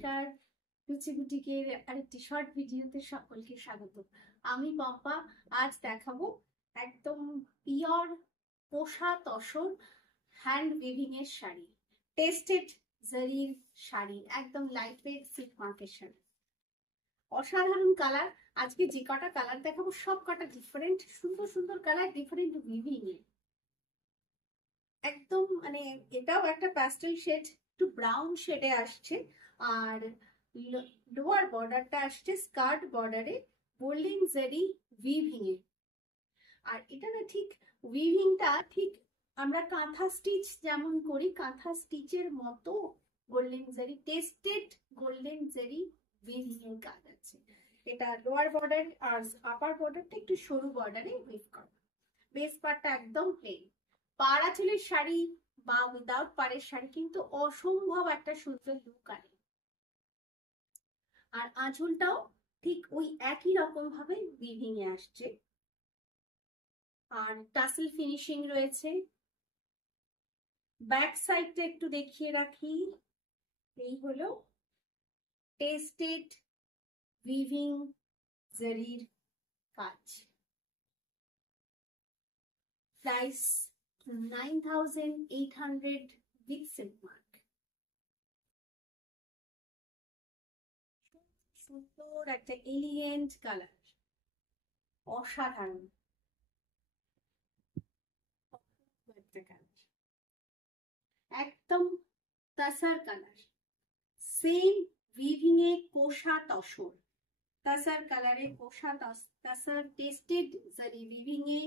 নমস্কার, রুচি বুটিকের আরেকটি শর্ট ভিডিওতে সকলকে স্বাগত। আমি পম্পা। আজ দেখাবো একদম পিওর কোষা তসর হ্যান্ড উইভিং এর শাড়ি, টেস্টেড জারির শাড়ি, একদম লাইট ওয়েট সিল্ক মার্কের শাড়ি। অসাধারণ কালার। আজকে যে কটা কালার দেখাবো সব কটা ডিফারেন্ট, সুন্দর সুন্দর কালার, ডিফারেন্ট উইভিং এ। একদম মানে এটাও একটা প্যাস্টেল শেড, একটু ব্রাউন শেডে আসছে। আর লোয়ার বর্ডারটা আসছে স্কার্ট বর্ডারে গোল্ডেন জারি উইভিং এ। আর এটা না ঠিক উইভিংটা ঠিক আমরা কাঁথা স্টিচ যেমন করি, কাঁথা স্টিচের মতো গোল্ডেন জারি, টেস্টেড গোল্ডেন জারি উইভিং এর কাজ আছে। এটা লোয়ার বর্ডার আর আপার বর্ডারটা একটু সরু বর্ডারে উইভ করা। বেস পার্টটা একদম প্লেন। পাড় আঁচলের শাড়ি বা উইদাউট পাড়ের শাড়ি কিন্তু অসম্ভব একটা সুন্দর লুক আনে। আর আঁচলটাও ঠিক ওই একই রকম ভাবে উইভিং এ আসছে। আর টাসেল ফিনিশিং রয়েছে। ব্যাক সাইডটা একটু দেখিয়ে রাখি। এই হলো টেস্টেড উইভিং জারির কাজ। Price 9,800 with silk mark। সুন্দর একটা এলিগেন্ট কালার, অসাধারণ একটা কালার, একদম তাসার কালার। সেম উইভিং এ কোষা তসর, তাসার কালারে কোষা তাসার টেস্টেড জারি উইভিং এ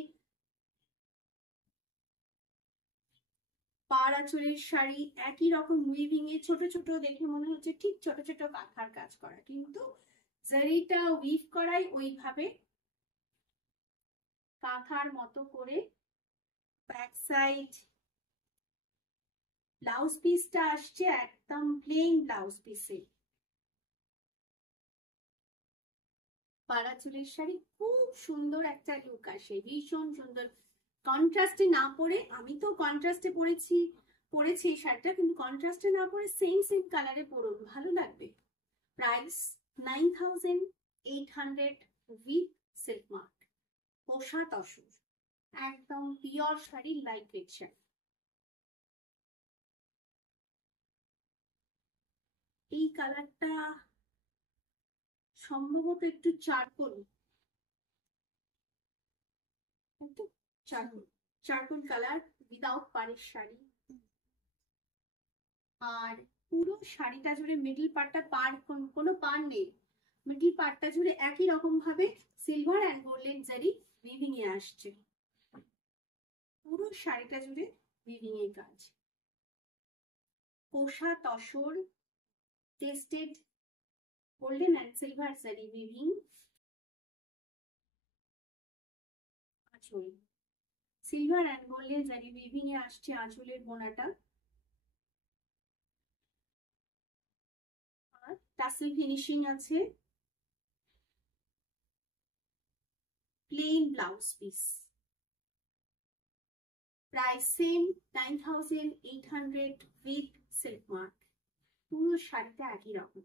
পাড় আঁচলের শাড়ি, একই রকম উইভিং এ ছোট ছোট দেখে মনে হচ্ছে ঠিক ছোট ছোট কাঁথার কাজ করা, কিন্তু জারিটা উইভ করাই ওইভাবে কাঁথার মতো করে। ব্যাক সাইড ব্লাউজ পিসটা আসছে একদম প্লেন ব্লাউজ পিসে। পাড় আঁচলের শাড়ি খুব সুন্দর একটা লুক আসে, ভীষণ সুন্দর। কন্ট্রাস্টে না পরে, আমি তো কন্ট্রাস্টে পরেছি এই শাড়িটা, কিন্তু কন্ট্রাস্টে না পরে সেম কালারে পরুন, ভালো লাগবে। Price 9,800 with silk mark, kosa tussar, একদম pure sari, light weight sari. এই কালারটা সম্ভবত একটু চারকোল, চারকোল কালার উইদাউট পাড়ের শাড়ি। আর পুরো শাড়িটা জুড়ে মিডল পার্টটা কোনো পাড় নেই, মিডল পার্টটা জুড়ে একই রকম ভাবে silver and golden zari weaving এ আসছে। পুরো শাড়িটা জুড়ে উইভিং এর কাজ, kosa tussar tested golden and silver zari weaving. আঁচল silver and golden zari weaving এ আসছে আঁচলের বোনাটা। আর টাসেল ফিনিশিং আছে, plain blouse piece. Price same 9,800 with silk mark. পুরো শাড়িটা একই রকম।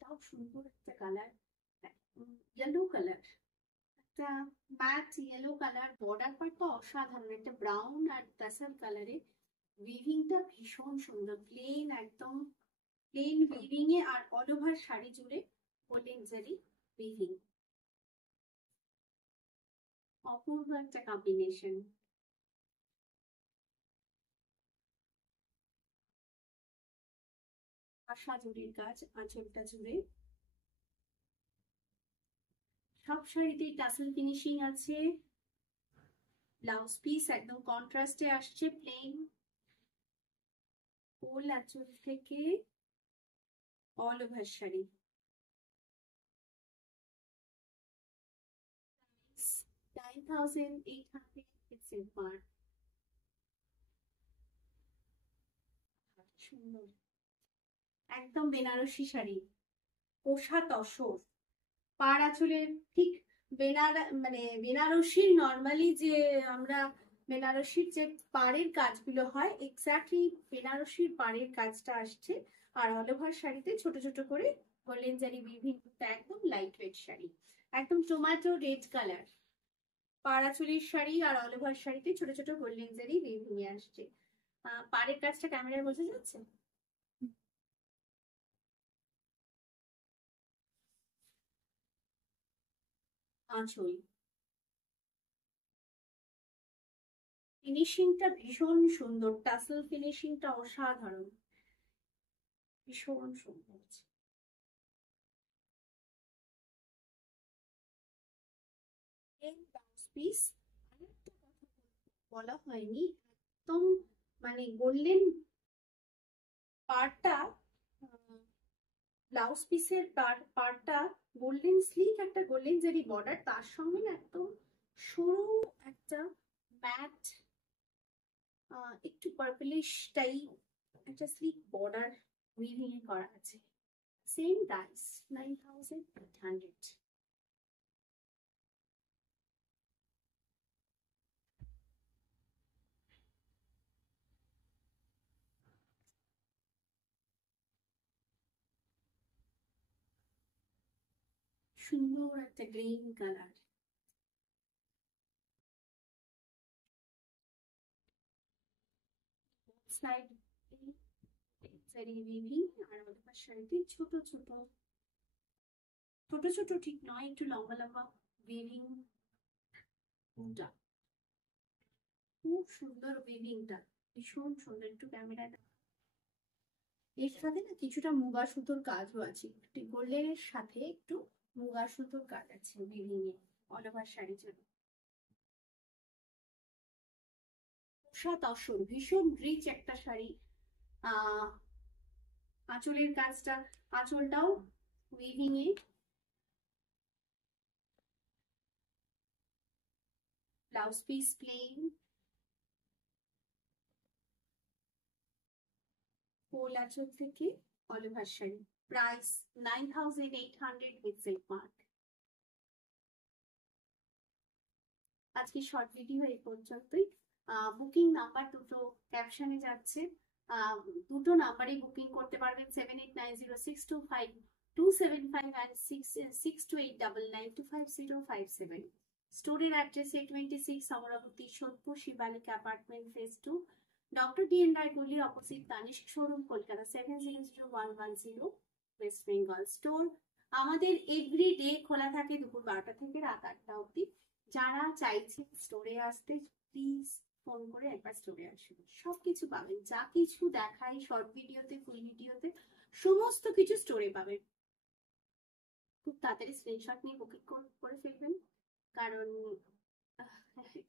তাও সুন্দর একটা কালার, ইয়েলো কালার, একটা ম্যাট ইয়েলো কালার। বর্ডার পার্টটা অসাধারণ, একটা ব্রাউন আর টাসেল কালারে। উইভিংটা ভীষণ সুন্দর, প্লেন, একদম প্লেন উইভিং এ। আর অল ওভার শাড়ি জুড়ে গোল্ডেন জারি উইভিং, অপূর্ব একটা কম্বিনেশন। আশা জুড়ির কাজ আঁচলটা জুড়ে। সব শাড়িতেই টাসেল ফিনিশিং আছে। ব্লাউজ পিস একদম কন্ট্রাস্টে আসছে, প্লেন। ফুল আঁচল থেকে অল ওভার শাড়ি। 9,800 9,800 পিক্সেল পার। সুন্দর, একদম বেনারসি শাড়ি, কোষা তসর, পাড় আঁচলের ঠিক মানে বেনারসির নর্মালি যে আমরা বেনারসির যে পাড়ের কাজগুলো হয় এক্স্যাক্টলি বেনারসির পাড়ের কাজটা আসছে। আর অল ওভার শাড়িতে ছোট ছোট করে গোল্ডেন জারি বিভিন্ন, একদম লাইট ওয়েট শাড়ি, একদম টমেটো রেড কালার পাড় আঁচলের শাড়ি আর অল ওভার শাড়িতে ছোট ছোট গোল্ডেন জারি বিভিন্ন আসছে। পাড়ের কাজটা ক্যামেরায় বোঝা যাচ্ছে? আঁচল ফিনিশিংটা ভীষণ সুন্দর, টাসেল ফিনিশিংটা অসাধারণ, ভীষণ সুন্দর। এই ব্লাউজ পিস, আরেকটা কথা বলা হয়নি, একদম মানে গোল্ডেন পার্টটা, ব্লাউজ পিসের পার্টটা গোল্ডেন স্লিক, একটা গোল্ডেন জারি বর্ডার, তার সঙ্গে না একদম সরু একটা ম্যাট একটু পার্পলিশ টাইপ একটা স্লিক বর্ডার উইভিং করা আছে। Same price 9,800। সুন্দর একটা গ্রিন কালার, সাইড উইভিং, আর ওদের শাড়িতে ছোট ছোট ছোট ছোট ঠিক নয়, একটু লম্বা লম্বা উইভিং, খুব সুন্দর উইভিংটা, ভীষণ সুন্দর। একটু ক্যামেরাটা, এর সাথে না কিছুটা মুগা সুতোর কাজও আছে, একটু গোল্ডেনের সাথে একটু মুগা সুতোর কাজ আছে উইভিং এ অল ওভার শাড়ির জন্য। সাত আসর, ভীষণ রিচ একটা শাড়ি। আঁচলের কাজটা, আঁচলটাও উইভিং এ, ব্লাউজ পিস প্লেন, ফুল আঁচল থেকে all over sari. Price 9,800 with silk mark. আজকে শর্ট ভিডিও এই পর্যন্তই। বুকিং নাম্বার দুটো ক্যাপশনে যাচ্ছে, দুটো নাম্বারে বুকিং করতে পারবেন, 7890625275 and 6289925057। স্টোরের address 826 Amaravati Sodepur Shivalika apartment phase 2, doctor DN Roy গলি opposite Tanishq showroom, Kolkata 700110, West Bengal. Store আমাদের এভরিডে খোলা থাকে দুপুর 12টা থেকে রাত 8টা অবধি। যারা চাইছেন স্টোরে আসতে প্লিজ ফোন করে একবার স্টোরে আসুন, সবকিছু পাবেন, যা কিছু দেখাই শর্ট ভিডিওতে ফুল ভিডিওতে সমস্ত কিছু স্টোরে পাবেন। খুব তাড়াতাড়ি স্ক্রিনশট নিয়ে বুকিং করে ফেলবেন, কারণ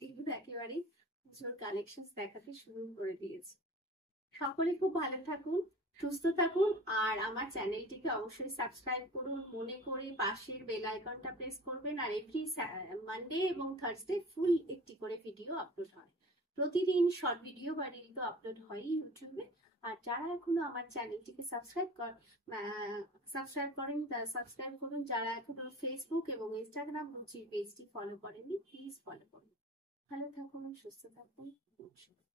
এগুলো একেবারেই প্রচুর কালেকশন দেখাতে শুরু করে দিয়েছে। সকলে খুব ভালো থাকুন, সুস্থ থাকুন, আর আমার চ্যানেলটিকে অবশ্যই সাবস্ক্রাইব করুন, মনে করে পাশের বেল আইকনটা প্রেস করবেন। আর এভরি মানডে এবং থার্সডে ফুল একটি করে ভিডিও আপলোড হয়, প্রতিদিন শর্ট ভিডিও বা রিল তো আপলোড হয়ই ইউটিউবে। আর যারা এখনো আমার চ্যানেলটিকে সাবস্ক্রাইব করেন তারা সাবস্ক্রাইব করুন, যারা এখনো ফেসবুক এবং ইনস্টাগ্রাম রুচির পেজটি ফলো করেননি প্লিজ ফলো করুন। ভালো থাকুন, সুস্থ থাকুন, নমস্কার।